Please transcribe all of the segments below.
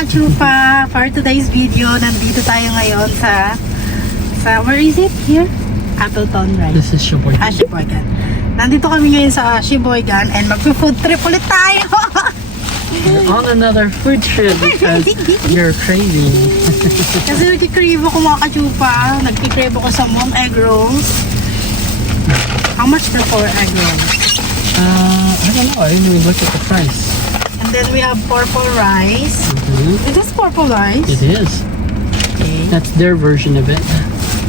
kachupa! For today's video, nandito tayo ngayon sa where is it? Here? Appleton, right? This is Sheboygan. Sheboygan. Nandito kami ngayon sa Sheboygan and mag-food trip ulit tayo! We're on another food trip because you're craving. Kasi nagkikrave ako mga kachupa. Nagkikrave ako sa mom egg rolls. How much the 4 egg rolls? I don't know. I didn't even look at the price. And then we have purple rice. Is this purple rice? It is. Okay. That's their version of it.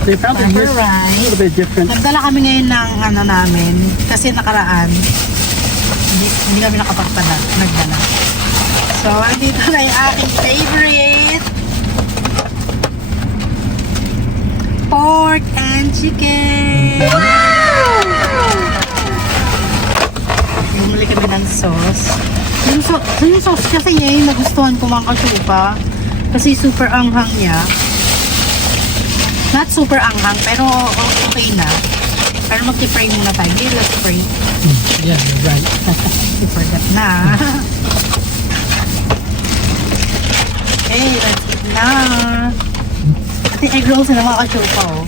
They probably Purple use rice. a little bit different. Nagdala kami ngayon ng ano namin. Kasi nakaraan, hindi kami nagdala. So, andito na yung aking favorite. Pork and chicken. Wow! Bumili kami ng sauce. Yung sauce kasi niya yung nagustuhan ko mga kachupa. Kasi super anghang niya. Not super anghang, pero okay na. Pero mag-spray muna tayo. Give let's spray. Yeah, you're right. I forgot na. Okay, let's eat na. Ito egg rolls na mga kachupa, oh.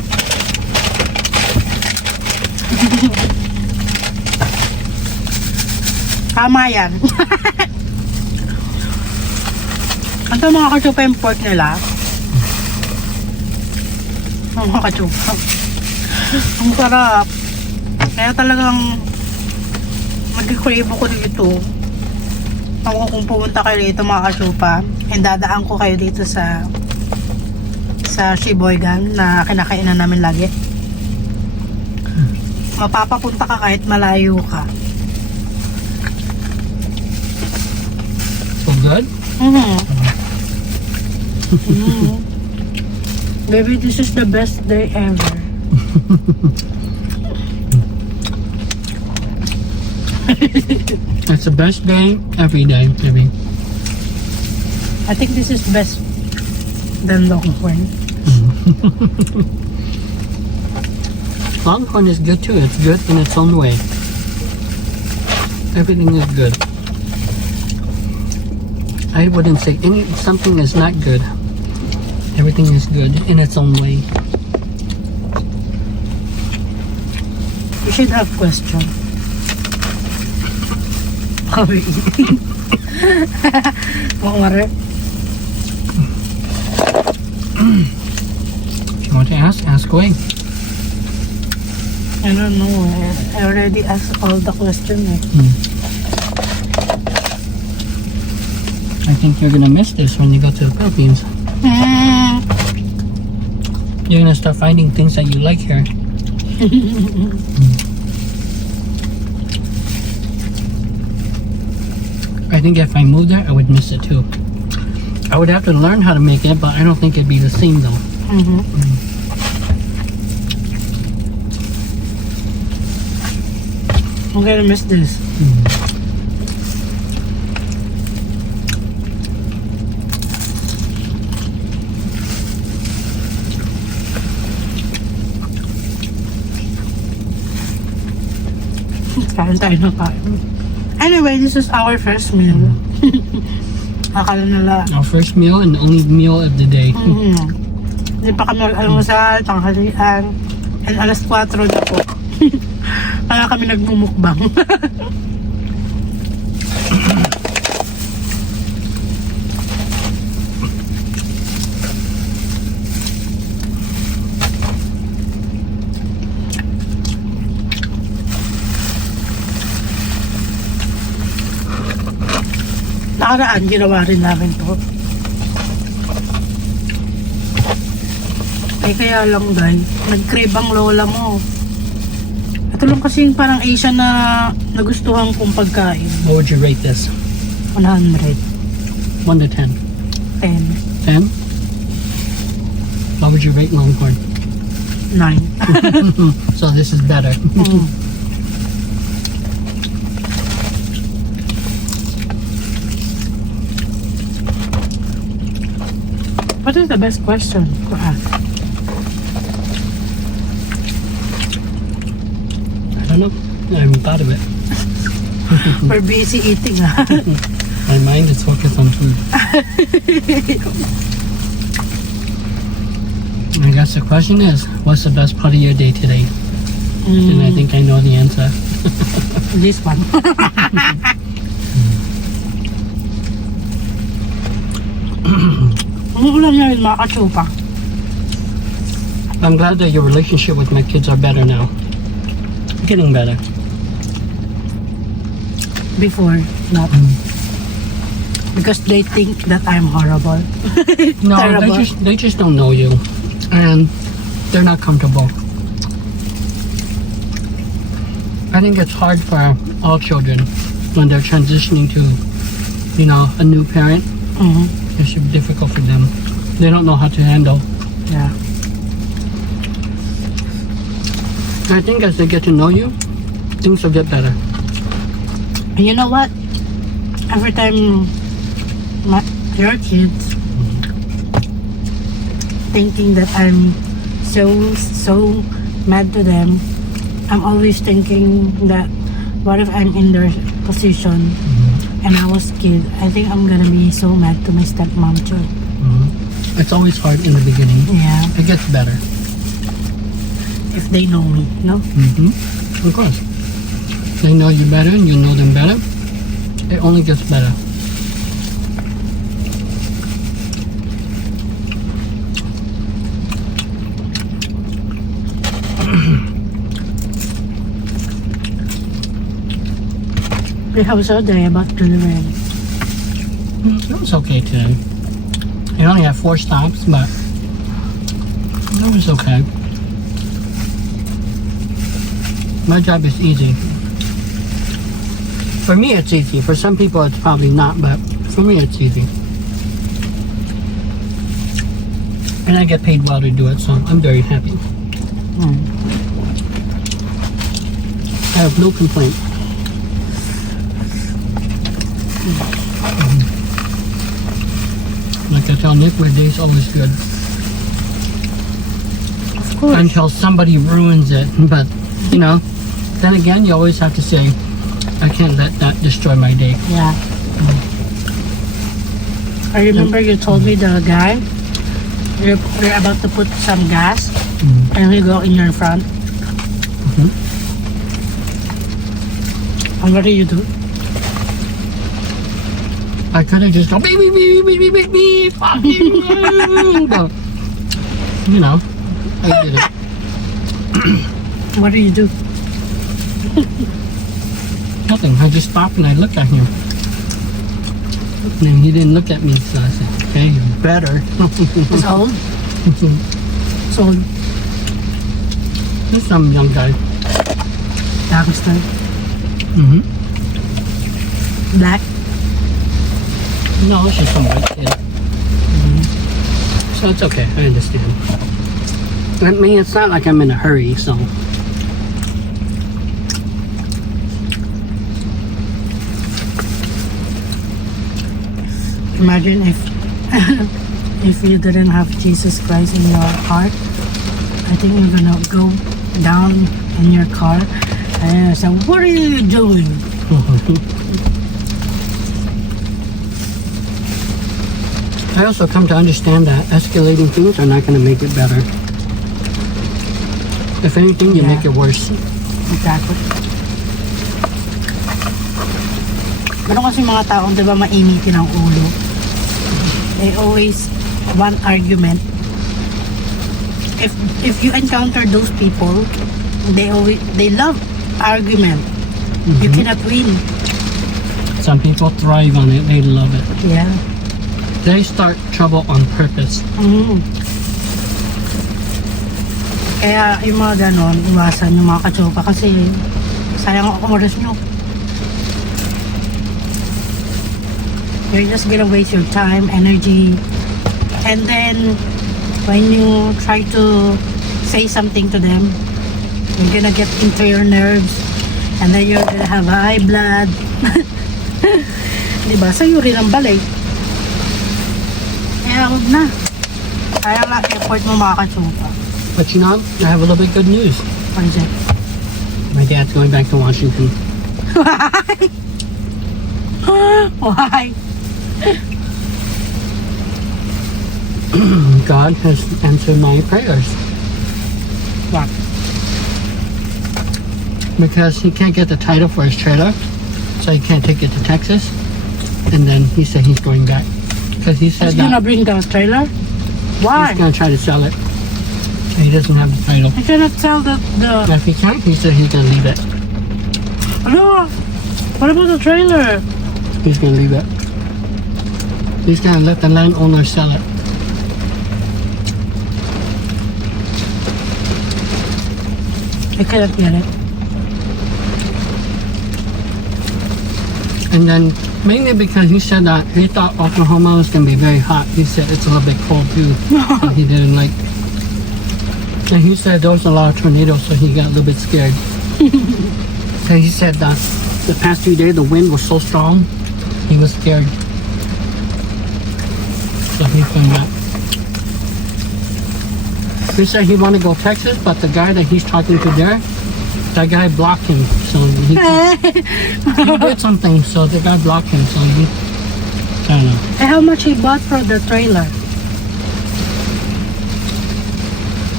Tama yan. Ito mga kachupa yung pork nila. Mga kachupa. Ang sarap. Kaya talagang mag-crave ko dito. Ako kung pumunta kayo dito mga kachupa, and dadaan ko kayo dito sa Sheboygan na kinakainan namin lagi. Mapapapunta ka kahit malayo ka. So good? Baby, this is the best day ever. It's the best day every day, maybe. I think this is best than Longhorn. Longhorn is good too. It's good in its own way. Everything is good. I wouldn't say something is not good. Everything is good in its own way. You should have question. How are you eating? Water. If you want to ask away. I don't know. I already asked all the questions. I think you're gonna miss this when you go to the Philippines. You're gonna start finding things that you like here. I think if I moved there, I would miss it too. I would have to learn how to make it, but I don't think it'd be the same though. I'm gonna miss this. Kain tayo ng kain. Anyway, this is our first meal. Akala nila. Our first meal and the only meal of the day. Hindi pa kami almusal, tanghalian, and alas 4 na po. Kaya kami nagmumukbang. Nakaraan, ginawa rin namin to. Ay kaya lang dahil nag-crave ang lola mo. Ito lang kasi yung parang Asian na nagustuhan kong pagkain. What would you rate this? 100. 1 to 10. 10. 10? What would you rate Longhorn? 9. So this is better. What is the best question to ask? I don't know. I haven't thought of it. We're busy eating, ha? My mind is focused on food. I guess the question is, what's the best part of your day today? And I think I know the answer. This one. Ano ulam niya rin mga kachupa? I'm glad that your relationship with my kids are better now. Getting better. Before, not. Because they think that I'm horrible. No, Terrible. they just don't know you. And they're not comfortable. I think it's hard for all children when they're transitioning to, you know, a new parent. It should be difficult for them. They don't know how to handle. Yeah. I think as they get to know you, things will get better. And you know what? Every time your kids thinking that I'm so mad to them, I'm always thinking that what if I'm in their position and I was kid? I think I'm gonna be so mad to my stepmom too. It's always hard in the beginning. Yeah. It gets better. If they know me, no? Of course. They know you better and you know them better. It only gets better. How was your day about delivering? It was okay today. I only had 4 stops, but it was okay. My job is easy. For me, it's easy. For some people, it's probably not, but for me, it's easy. And I get paid well to do it, so I'm very happy. I have no complaint. Like I tell Nick, my day's always good. Of course. Until somebody ruins it. But, you know, then again, you always have to say, I can't let that destroy my day. Yeah. I remember you told me the guy, you're about to put some gas and he go in your front. And what do you do? I could have just gone beep beep beep beep beep beep beep, fuck you. But, you know, I did it. What do you do? Nothing. I just stopped and I looked at him. And he didn't look at me, so I said, okay, you better. It's old? It's old. There's some young guy. Pakistan. Black. No, it's just some white kid. So it's okay. I understand. I mean, it's not like I'm in a hurry, so. Imagine if if you didn't have Jesus Christ in your heart, I think you're gonna go down in your car and say, what are you doing? I also come to understand that escalating things are not going to make it better. If anything, you Yeah. make it worse. Exactly. Meron kasi mga taong, di ba, mainitin ang ulo. They always want argument. If you encounter those people, they love argument. You cannot win. Some people thrive on it. They love it. Yeah. They start trouble on purpose. Kaya yung mga ganon, iwasan yung mga kachupa kasi sayang ang oras nyo. You're just gonna waste your time, energy, and then when you try to say something to them, you're gonna get into your nerves, and then you're gonna have high blood. Diba? Sa'yo rin ang balik. Kaya huwag na. Kaya nga effort mo mga kachupa. But you know, I have a little bit good news. What is it? My dad's going back to Washington. Why? God has answered my prayers. What? Because he can't get the title for his trailer, so he can't take it to Texas. And then he said he's going back. Because he said He's that gonna bring the trailer? Why? he's going to try to sell it. He doesn't have the title. I cannot sell the... If he can, he said he's going to leave it. Hello? What about the trailer? He's going to leave it. He's going to let the landowner sell it. I cannot get it. And then mainly because he said that he thought Oklahoma was going to be very hot. He said it's a little bit cold too. So he didn't like. And he said there was a lot of tornadoes, so he got a little bit scared. So he said that the past 3 days the wind was so strong, he was scared. So he's going back. He said he wanted to go Texas, but the guy that he's talking to there, that guy blocked him. So he did something, so the guy blocked him. So he, I don't know. How much he bought for the trailer?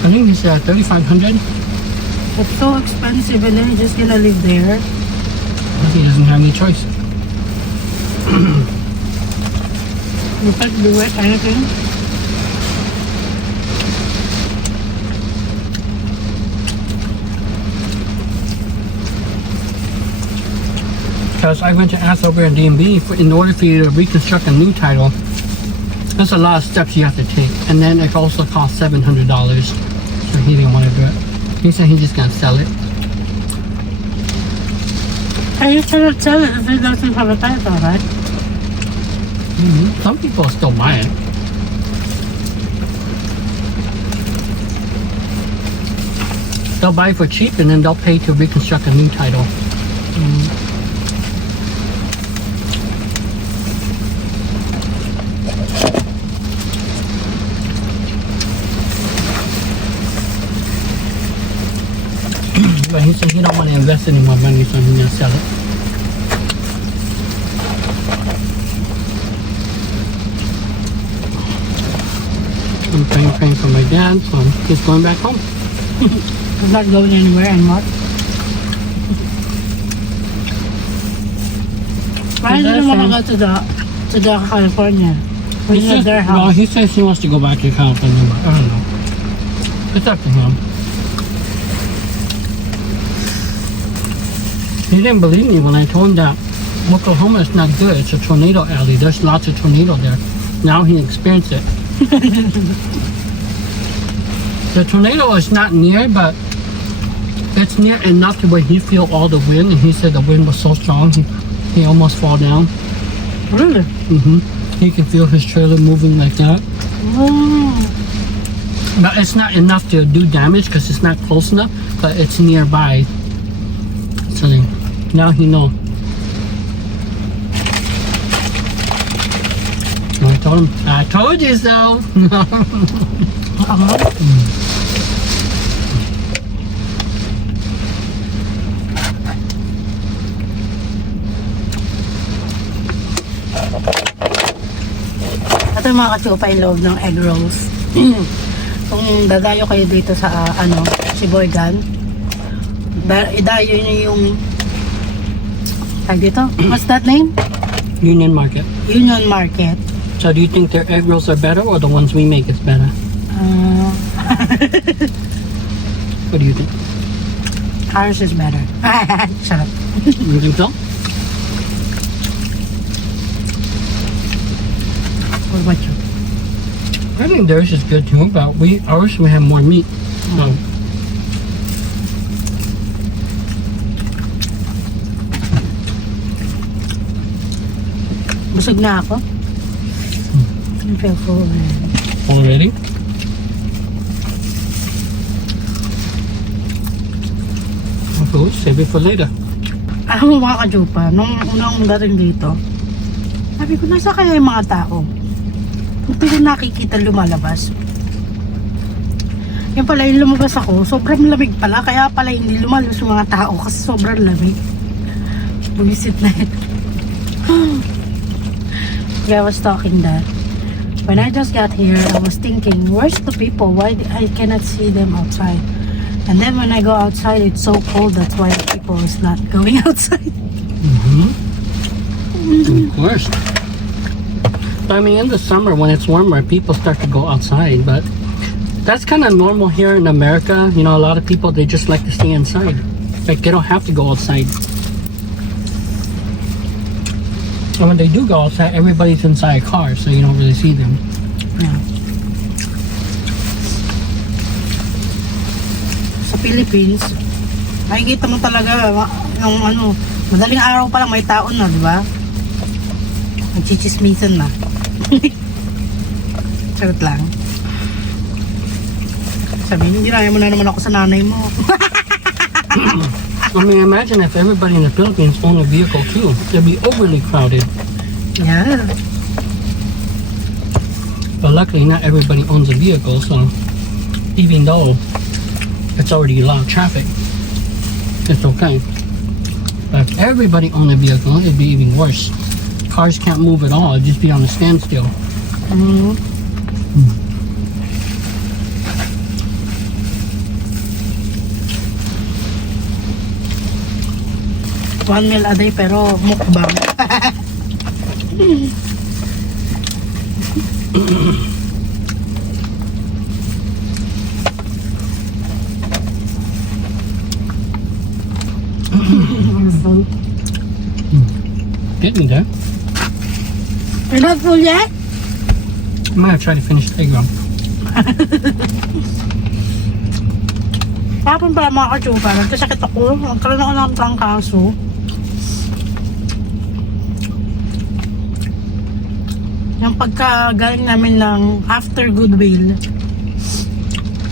I think he said 3,500. It's so expensive, and then he's just gonna live there. He doesn't have any choice. You can't do it, anything. Because I went to ask over at DMV, in order for you to reconstruct a new title, there's a lot of steps you have to take. And then it also costs $700. So he didn't want to do it. He said he's just going to sell it. And you cannot sell it if it doesn't have a title, right? Some people still buy it. They'll buy it for cheap and then they'll pay to reconstruct a new title. But he said he don't want to invest any more money, so he's going to sell it. I'm praying for my dad, so he's going back home. He's not going anywhere anymore. Why did you want to go to the California? When you have their Well, house? he says he wants to go back to California, but I don't know. It's up to him. He didn't believe me when I told him that Oklahoma is not good. It's a tornado alley. There's lots of tornado there. Now he experienced it. The tornado is not near, but it's near enough to where he feel all the wind. And he said the wind was so strong, he almost fall down. Really? He can feel his trailer moving like that. Oh. But it's not enough to do damage because it's not close enough, but it's nearby. So now he knows. I told him, I told you so. Ito yung mga kachupa yung loob ng egg rolls. Kung dadayo kayo dito sa Siboygan, idayo nyo yung dito. What's that name? Union Market. Union Market. So do you think their egg rolls are better or the ones we make is better? What do you think? Ours is better. Shut up. You think so? What about you? I think theirs is good too, but ours we have more meat. So. Busog na ako. I feel full. Already? Okay, save it for later. Alam mo mga kajupa, nung unang dating dito, sabi ko, nasa kaya yung mga tao? Hindi ko nakikita lumalabas. Yan pala, yung lumabas ako, sobrang lamig pala, kaya pala hindi lumalabas yung mga tao kasi sobrang lamig. Bumisit na ito. I was talking that When I just got here, I was thinking, where's the people? Why I cannot see them outside? And then when I go outside, it's so cold. That's why people is not going outside. Of course. I mean, in the summer when it's warmer, people start to go outside, but that's kind of normal here in America. You know, a lot of people, they just like to stay inside. Like, they don't have to go outside. And when they do go outside, everybody's inside a car, so you don't really see them. Yeah. Sa Philippines, makikita mo talaga yung ano, madaling araw pa lang may taon na, di ba? Nagchichismisan na. Charot lang. Sabihin, hindi na mo na naman ako sa nanay mo. I mean, imagine if everybody in the Philippines owned a vehicle too. It'd be overly crowded. Yeah. But luckily, not everybody owns a vehicle, so even though it's already a lot of traffic, it's okay. But if everybody owned a vehicle, it'd be even worse. Cars can't move at all. It'd just be on a standstill. One meal a day pero mukbang. Getting there. You're not full yet? I'm gonna try to finish the egg roll. Kapon pala mga kachupa, nagkasakit ako. Nagkaroon ako ng trangkaso. Yung pagka-galing namin ng after Goodwill,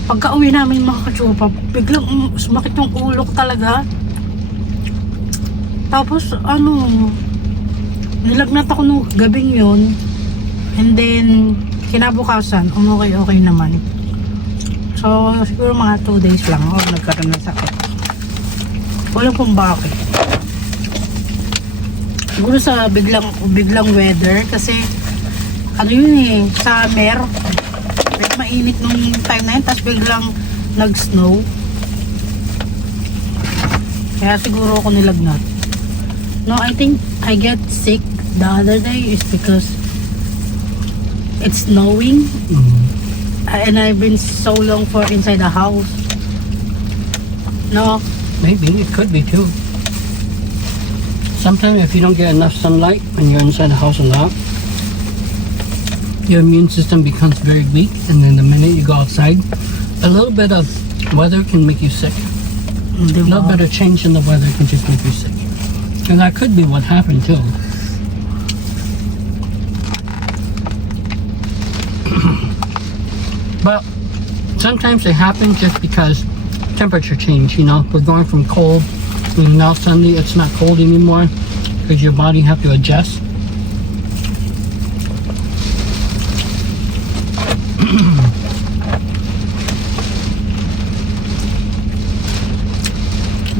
pagka-uwi namin mga kachupa, biglang sumakit yung ulo ko talaga. Tapos, nilagnat ako nung gabing yun. And then, kinabukasan, okay naman. So, siguro mga 2 days lang ako nagkaroon ng sakit. Walang kung bakit. Siguro sa biglang weather kasi ano yun eh, summer. Like, mainit nung time na yun, tapos biglang nag-snow. Kaya siguro ako nilagnat. No, I think I get sick the other day is because it's snowing. And I've been so long for inside the house. No? Maybe, it could be too. Sometimes if you don't get enough sunlight when you're inside the house a lot, your immune system becomes very weak, and then the minute you go outside, a little bit of weather can make you sick. A little bit of change in the weather can just make you sick. And that could be what happened too. But sometimes it happens just because temperature change, you know. We're going from cold, and now suddenly it's not cold anymore because your body have to adjust.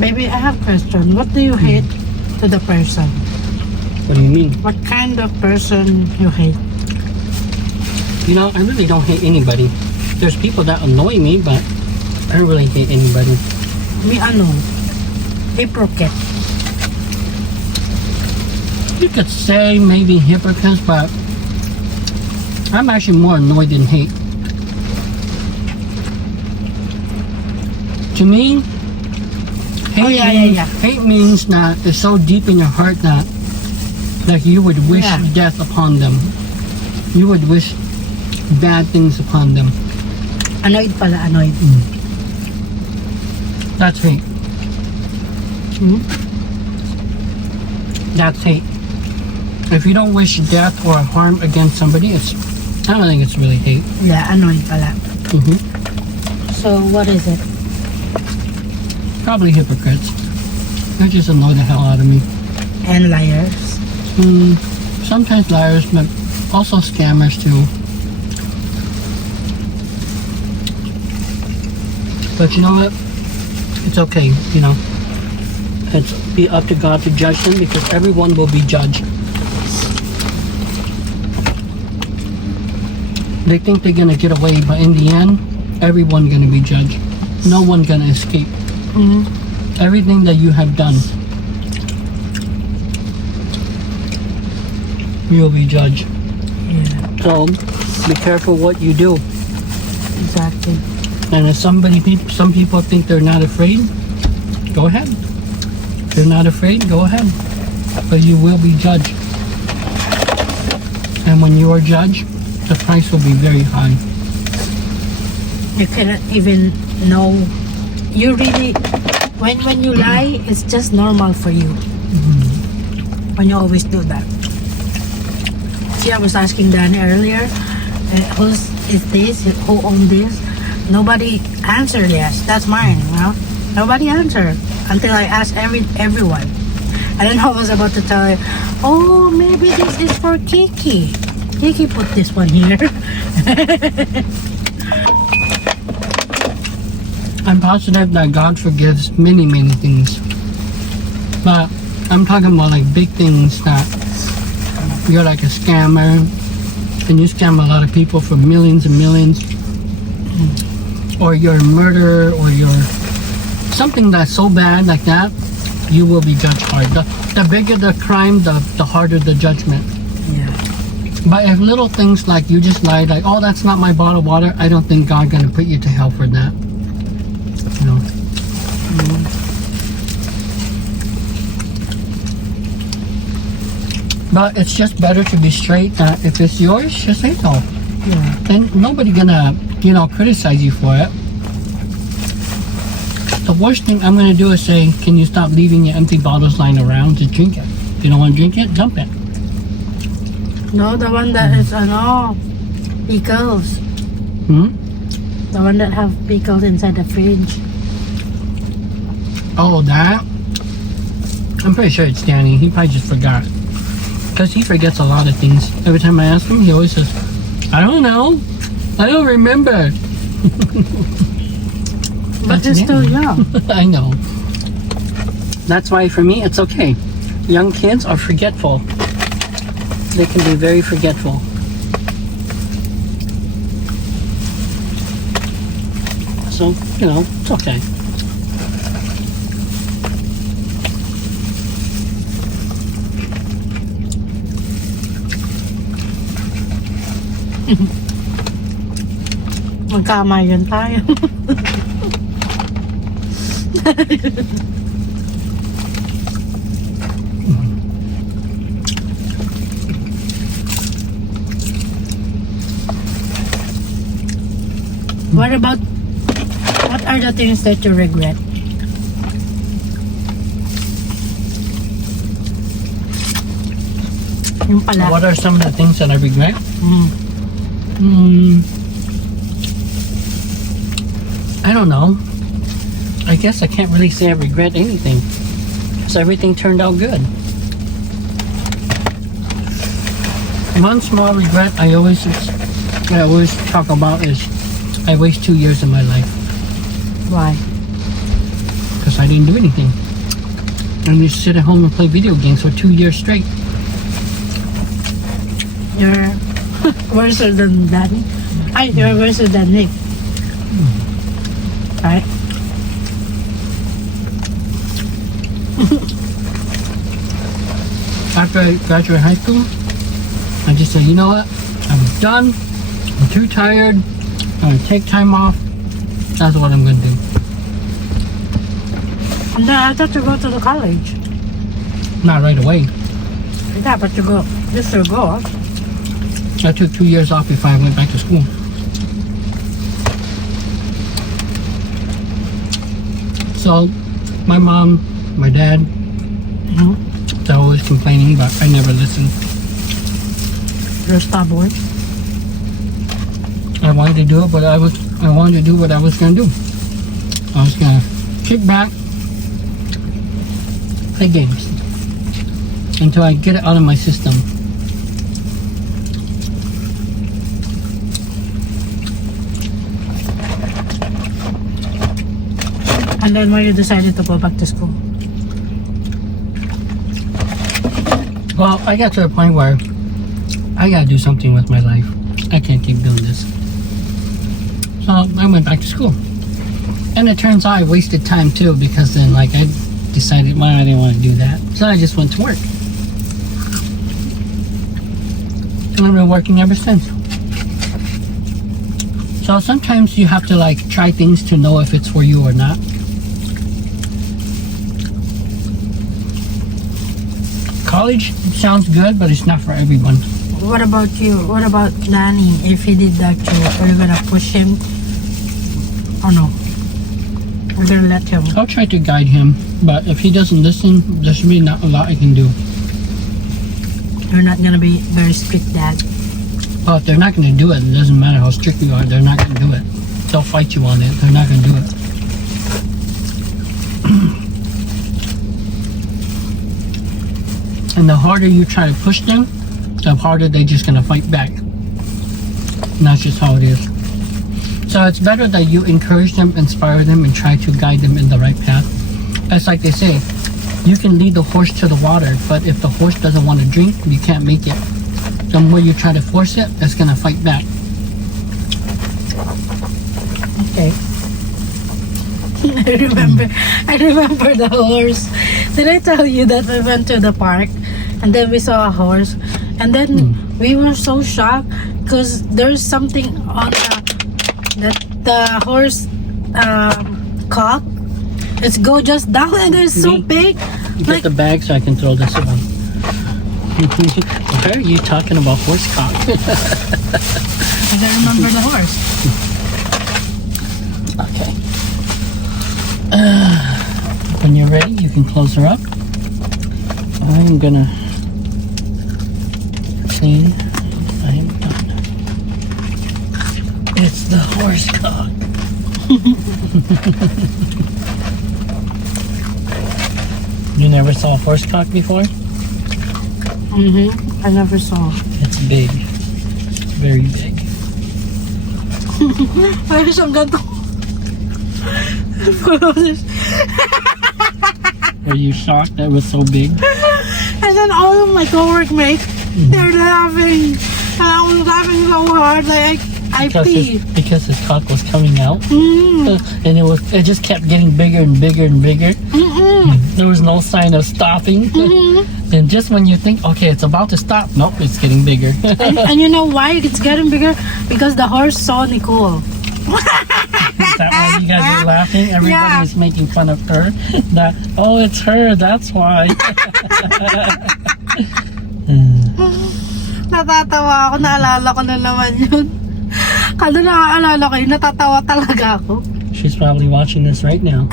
Baby, I have a question. What do you hate to the person? What do you mean? What kind of person you hate? You know, I really don't hate anybody. There's people that annoy me, but I don't really hate anybody. Me hypocrite. You could say maybe hypocrites, but I'm actually more annoyed than hate. To me, hate means that it's so deep in your heart that you would wish death upon them. You would wish bad things upon them. Annoyed pala, annoyed. That's hate. That's hate. If you don't wish death or harm against somebody, I don't think it's really hate. Yeah, annoyed pala. So, what is it? Probably hypocrites. They just annoy the hell out of me. And liars. Sometimes liars, but also scammers too. But you know what? It's okay, you know. It's be up to God to judge them because everyone will be judged. They think they're gonna get away, but in the end, everyone gonna be judged. No one gonna escape. Mm-hmm. Everything that you have done, you'll be judged. Yeah, So be careful what you do. exactly. And if some people think they're not afraid, go ahead. If they're not afraid, go ahead. But you will be judged. And when you are judged, the price will be very high. You cannot even know. You really, when you lie, it's just normal for you. When you always do that. See, I was asking Danny earlier, whose is this? Who owned this? Nobody answered yes. That's mine, you know? Nobody answered until I asked everyone. And then I was about to tell her, oh, maybe this is for Kiki. Kiki put this one here. I'm positive that God forgives many, many things. But I'm talking about like big things that you're like a scammer and you scam a lot of people for millions and millions. Or you're a murderer, or you're something that's so bad like that, you will be judged hard. The bigger the crime, the harder the judgment. Yeah. But if little things like you just lied, like, oh, that's not my bottle of water, I don't think God's gonna put you to hell for that. You know. But it's just better to be straight. If it's yours, just say so. Yeah. And nobody gonna, criticize you for it. The worst thing I'm gonna do is say, can you stop leaving your empty bottles lying around to drink it? If you don't want to drink it, dump it. No, the one that is, pickles. The one that have pickles inside the fridge. Oh, that? I'm pretty sure it's Danny. He probably just forgot. Because he forgets a lot of things. Every time I ask him, he always says, I don't know. I don't remember. But That's they're still Danny. young. I know. That's why for me, it's okay. Young kids are forgetful. They can be very forgetful. So, it's okay. Magkamayan tayo. What are the things that you regret? Yung pala. What are some of the things that I regret? I don't know. I guess I can't really say I regret anything. So everything turned out good. One small regret I always talk about is I wasted 2 years of my life. Why? Because I didn't do anything. And just sit at home and play video games for 2 years straight. You're worse than Danny. You're worse than Nick. Right? After I graduated high school, I just said, you know what? I'm done. I'm too tired. I'm gonna take time off. That's what I'm gonna do. And then I thought to go to the college. Not right away. Yeah, but you go. Just to go. I took 2 years off before I went back to school. So, my mom, my dad, they're always complaining, but I never listened. You're stubborn. I wanted to do it, but I wanted to do what I was gonna do. I was gonna kick back, play games until I get it out of my system. And then when you decided to go back to school? Well, I got to a point where I gotta do something with my life. I can't keep doing this. So I went back to school. And it turns out I wasted time too, because then like I decided, well, I didn't want to do that. So I just went to work. And I've been working ever since. So sometimes you have to like try things to know if it's for you or not. College sounds good, but it's not for everyone. What about you? What about Nanny? If he did that too, are you gonna push him? Or no? We're gonna let him. I'll try to guide him, but if he doesn't listen, there's really not a lot I can do. You're not gonna be very strict, Dad. Well, if they're not going to do it, it doesn't matter how strict you are, they're not going to do it. They'll fight you on it, they're not going to do it. And the harder you try to push them, the harder they're just going to fight back. And that's just how it is. So it's better that you encourage them, inspire them, and try to guide them in the right path. It's like they say, you can lead the horse to the water, but if the horse doesn't want to drink, you can't make it. The more you try to force it, it's going to fight back. Okay. I remember the horse. Did I tell you that we went to the park and then we saw a horse and then we were so shocked because there's something on the horse cock. Let's go just down and it's so big. Get the bag so I can throw this on. Why are you talking about horse cock? I don't remember the horse. Okay. When you're ready, you can close her up. I'm gonna clean. I'm done. It's the horse cock. You never saw a horse cock before? I never saw. It's big. It's very big. Ay, siyang ganito. Were you shocked that it was so big? And then all of my co-workmates, they're laughing. And I was laughing so hard, like I peed. Because his cock was coming out. And it just kept getting bigger and bigger and bigger. There was no sign of stopping. And just when you think, okay, it's about to stop, nope, it's getting bigger. and you know why it's getting bigger? Because the horse saw Nicole. Is that why you guys are laughing? Everybody is making fun of her. That, oh, it's her, that's why. Natatawa ako, naalala ko na naman yun. Kada nakaalala ko yun, natatawa talaga ako. She's probably watching this right now.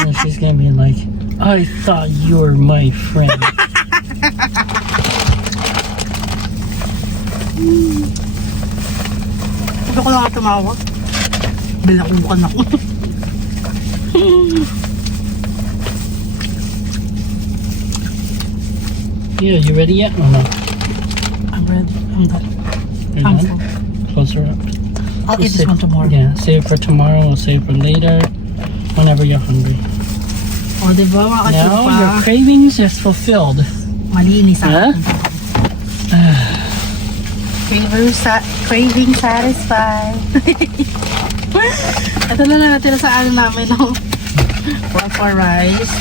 And she's gonna be like, I thought you were my friend. Hindi ko lang tumawa. Bilakukan ako. Yeah, you ready yet or no? I'm ready. I'm done. You're I'm done? full. Close her up. I'll eat this one tomorrow. Yeah, save it for tomorrow or save it for later. Whenever you're hungry. O, diba mga Now kachupa? your cravings is fulfilled. Malinis Huh? Craving satisfied. Ito na lang natira sa ano namin, no? For rice.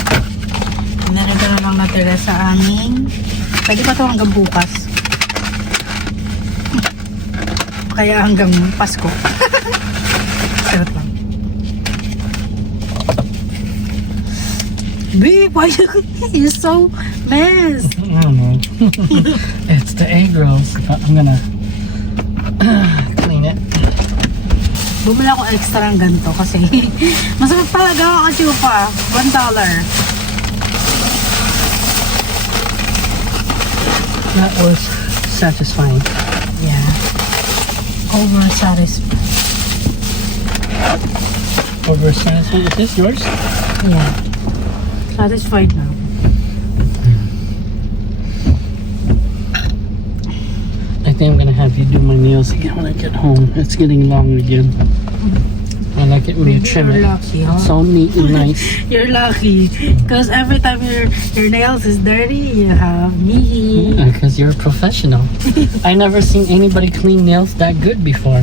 And then ito na lang natira sa aming. Pwede pa ito hanggang bukas. Kaya hanggang Pasko. Sarap lang. Babe, why you're so mess? I don't know. It's the egg rolls. I'm gonna clean it. Bumili ako extra ng ganito kasi masarap talaga ako kasi pa. $1. That was satisfying. Yeah. Over satisfied. Over satisfying. Is this yours? Yeah. Satisfied now. I think I'm gonna have you do my meals again when I get home. It's getting long again. And like it when you trim You're it. lucky, huh? So neat and nice. You're lucky. Because every time your nails is dirty, you have me. Because you're a professional. I never seen anybody clean nails that good before.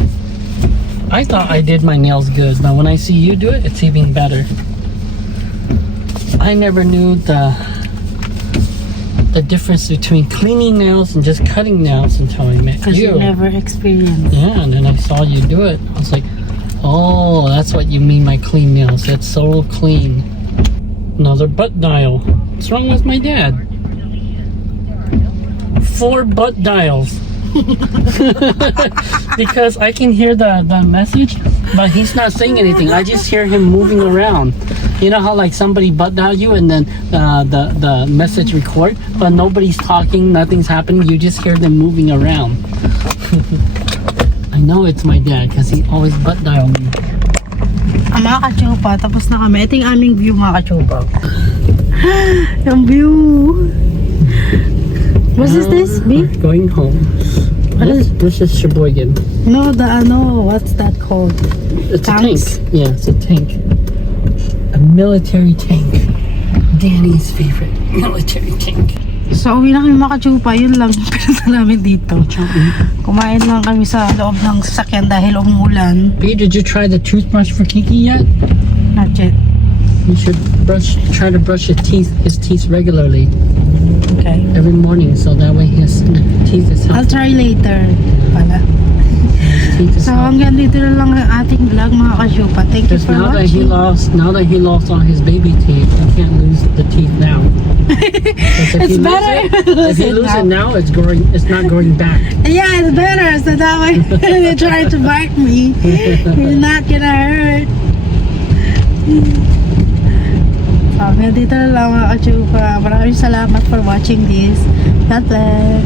I thought I did my nails good, but when I see you do it, it's even better. I never knew the difference between cleaning nails and just cutting nails until I met Because you. you never experienced. Yeah, and then I saw you do it. I was like, oh, that's what you mean by clean nails. It's so clean. Another butt dial. What's wrong with my dad? 4 butt dials. Because I can hear the message, but he's not saying anything. I just hear him moving around. You know how like somebody butt dial you and then the message record, but nobody's talking, nothing's happening. You just hear them moving around. I know it's my dad because he always butt dial me. Mga kachupa, tapos na kami. Ito yung aming view, mga kachupa. Yung view. What is this, B? We're going home. This is Sheboygan. No, what's that called? It's Tanks? a tank. Yeah, it's a tank. A military tank. Danny's favorite military tank. So, uwi na kami mga kachupa. Yun lang yung pinunta namin dito. Kumain lang kami sa loob ng sasakyan dahil umulan. B, did you try the toothbrush for Kiki yet? Not yet. You should try to brush his teeth regularly Okay. every morning, so that way his teeth is I'll healthy. try later. Pala. His teeth is So, healthy. hanggang dito na lang ang ating vlog mga kachupa. Thank you Because for now that watching. he lost all his baby teeth, he can't lose the teeth now. 'Cause It's better if you lose it now, it's not going back. Yeah, it's better. So that way, they try to bite me. It's not gonna hurt. So, hanggang dito na lang mga kachupa. Maraming salamat for watching this. God bless.